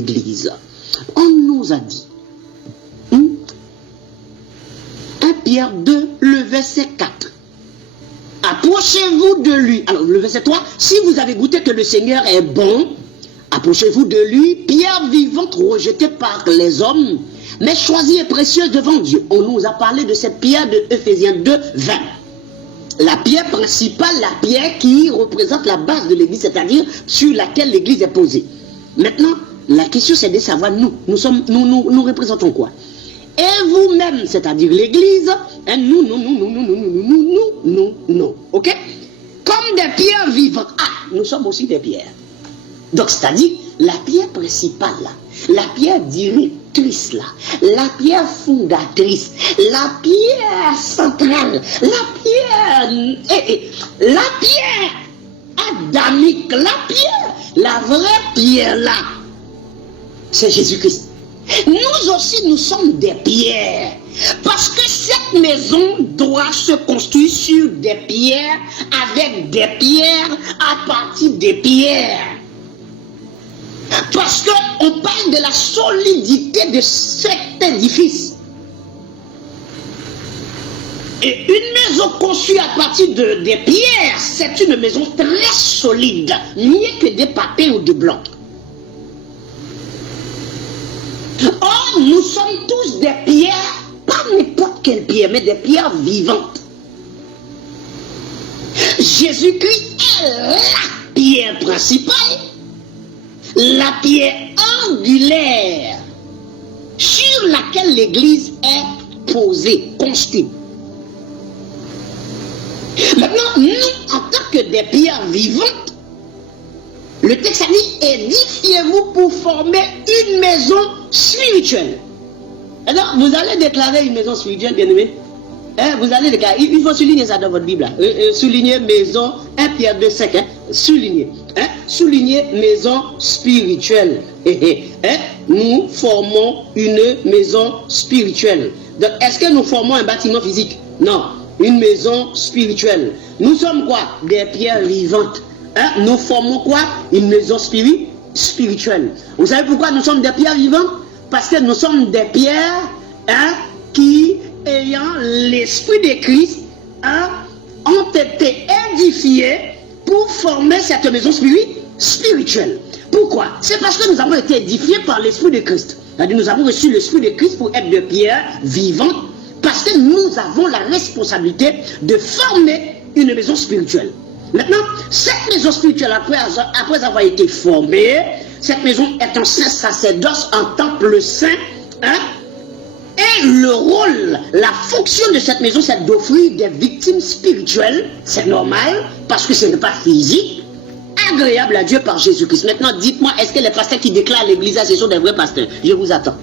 l'église. On nous a dit, 1 Pierre 2, le verset 4. Approchez-vous de lui. Alors, le verset 3, si vous avez goûté que le Seigneur est bon, approchez-vous de lui, pierre vivante rejetée par les hommes, mais choisie et précieuse devant Dieu. On nous a parlé de cette pierre de Ephésiens 2, 20. La pierre principale, la pierre qui représente la base de l'église, c'est-à-dire sur laquelle l'église est posée. Maintenant, la question c'est de savoir nous représentons quoi? Et vous-même, c'est-à-dire l'église, nous, ok? Comme des pierres vivantes. Ah, nous sommes aussi des pierres. Donc, c'est-à-dire, la pierre principale, là, la pierre directrice, là, la pierre fondatrice, la pierre centrale, la pierre adamique, la vraie pierre, là, c'est Jésus-Christ. Nous aussi, nous sommes des pierres. Parce que cette maison doit se construire sur des pierres, avec des pierres, à partir des pierres. Parce qu'on parle de la solidité de cet édifice. Et une maison construite à partir des pierres, c'est une maison très solide, mieux que des patins ou des blocs. Or, nous sommes tous des pierres, pas n'importe quelle pierre, mais des pierres vivantes. Jésus-Christ est la pierre principale, la pierre angulaire sur laquelle l'église est posée, construite. Maintenant, nous, en tant que des pierres vivantes, le texte a dit, édifiez-vous pour former une maison spirituelle. Alors, vous allez déclarer une maison spirituelle, bien-aimé. Vous allez déclarer, il faut souligner ça dans votre Bible. Souligner maison, 1 Pierre 2, 5. Souligner. Souligner maison spirituelle. Nous formons une maison spirituelle. Donc, est-ce que nous formons un bâtiment physique? Non. Une maison spirituelle. Nous sommes quoi? Des pierres vivantes. Nous formons quoi? Une maison spirituelle. Vous savez pourquoi nous sommes des pierres vivantes? Parce que nous sommes des pierres qui, ayant l'esprit de Christ, ont été édifiées pour former cette maison spirituelle. Pourquoi? C'est parce que nous avons été édifiés par l'esprit de Christ. C'est-à-dire nous avons reçu l'esprit de Christ pour être des pierres vivantes, parce que nous avons la responsabilité de former une maison spirituelle. Maintenant, cette maison spirituelle, après avoir été formée, cette maison est un saint sacerdoce, un temple saint, et le rôle, la fonction de cette maison, c'est d'offrir des victimes spirituelles. C'est normal, parce que ce n'est pas physique, agréable à Dieu par Jésus-Christ. Maintenant, dites-moi, est-ce que les pasteurs qui déclarent à l'église, ce sont des vrais pasteurs? Je vous attends.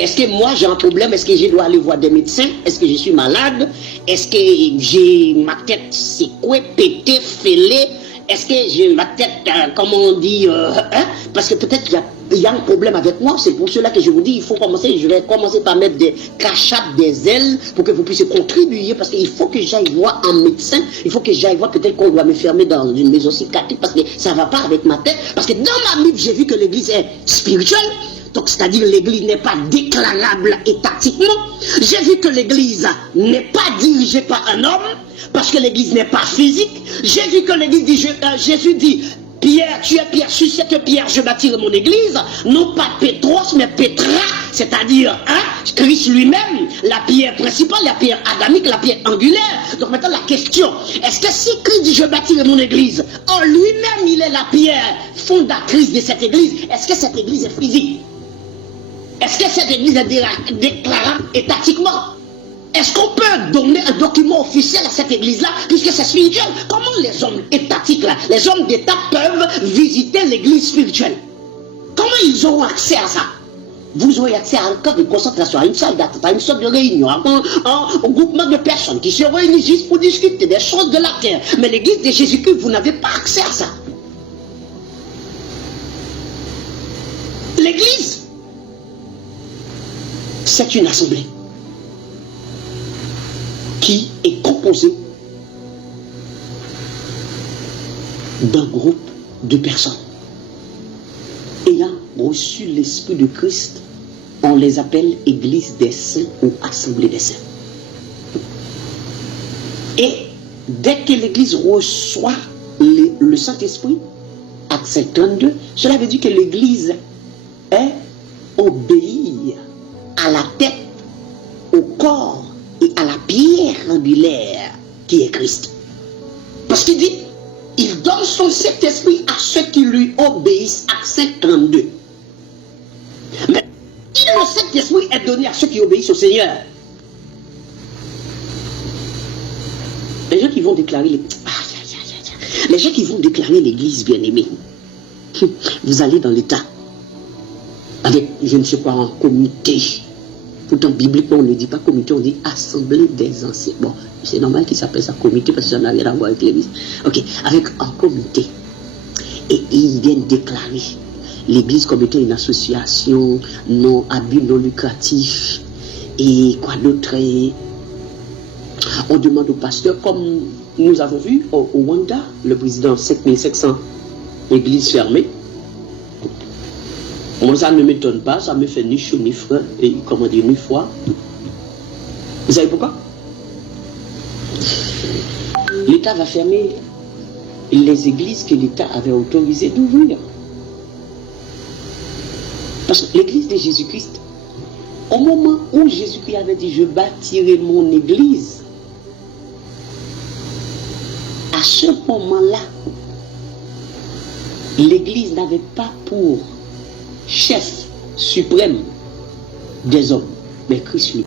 Est-ce que moi j'ai un problème? Est-ce que je dois aller voir des médecins? Est-ce que je suis malade? Est-ce que j'ai ma tête secouée, pétée, fêlée? Est-ce que j'ai ma tête, comment on dit, parce que peut-être qu'il y a un problème avec moi. C'est pour cela que je vous dis, il faut commencer, je vais commencer par mettre des cachates, des ailes, pour que vous puissiez contribuer, parce qu'il faut que j'aille voir un médecin, il faut que j'aille voir, peut-être qu'on doit me fermer dans une maison psychiatrique, parce que ça ne va pas avec ma tête. Parce que dans ma Bible, j'ai vu que l'église est spirituelle. Donc, c'est-à-dire l'église n'est pas déclarable étatiquement. J'ai vu que l'église n'est pas dirigée par un homme, parce que l'église n'est pas physique. J'ai vu que l'église dit, Jésus dit, Pierre, tu es Pierre, sur cette pierre je bâtirai mon église, non pas Pétros, mais Pétra, c'est-à-dire Christ lui-même, la pierre principale, la pierre adamique, la pierre angulaire. Donc maintenant la question, est-ce que si Christ dit je bâtirai mon église, en lui-même il est la pierre fondatrice de cette église, est-ce que cette église est physique? Est-ce que cette église est déclarable étatiquement? Est-ce qu'on peut donner un document officiel à cette église-là, puisque c'est spirituel? Comment les hommes étatiques, là, les hommes d'État peuvent visiter l'église spirituelle? Comment ils auront accès à ça? Vous aurez accès à un camp de concentration, à une salle d'attente, à une sorte de réunion, à un groupement de personnes qui se réunissent juste pour discuter des choses de la terre. Mais l'église de Jésus-Christ, vous n'avez pas accès à ça. L'église, c'est une assemblée qui est composée d'un groupe de personnes. ayant reçu l'Esprit de Christ, on les appelle Église des Saints ou Assemblée des Saints. Et dès que l'Église reçoit le Saint-Esprit, Acte 32, cela veut dire que l'Église obéit à la tête, au corps et à la pierre angulaire qui est Christ. Parce qu'il dit, il donne son Saint-Esprit à ceux qui lui obéissent. Acte 32. Mais le Saint-Esprit est donné à ceux qui obéissent au Seigneur. Les gens qui vont déclarer les gens qui vont déclarer l'Église bien-aimée, vous allez dans l'État avec je ne sais quoi en comité. Pourtant bibliquement on ne dit pas comité, on dit assemblée des anciens. Bon, c'est normal qu'il s'appelle ça comité parce que ça n'a rien à voir avec l'Église. Ok, avec un comité. Et ils viennent déclarer l'Église comme étant une association non à but non lucratif. Et quoi d'autre? On demande au pasteur, comme nous avons vu au Rwanda, le président 7500 églises fermées. Moi, ça ne m'étonne pas, ça me fait ni chaud ni froid, et comment dire, ni froid. Vous savez pourquoi? L'État va fermer les églises que l'État avait autorisé d'ouvrir. Parce que l'église de Jésus-Christ, au moment où Jésus-Christ avait dit « Je bâtirai mon église », à ce moment-là, l'église n'avait pas pour chef suprême des hommes, mais Christ lui.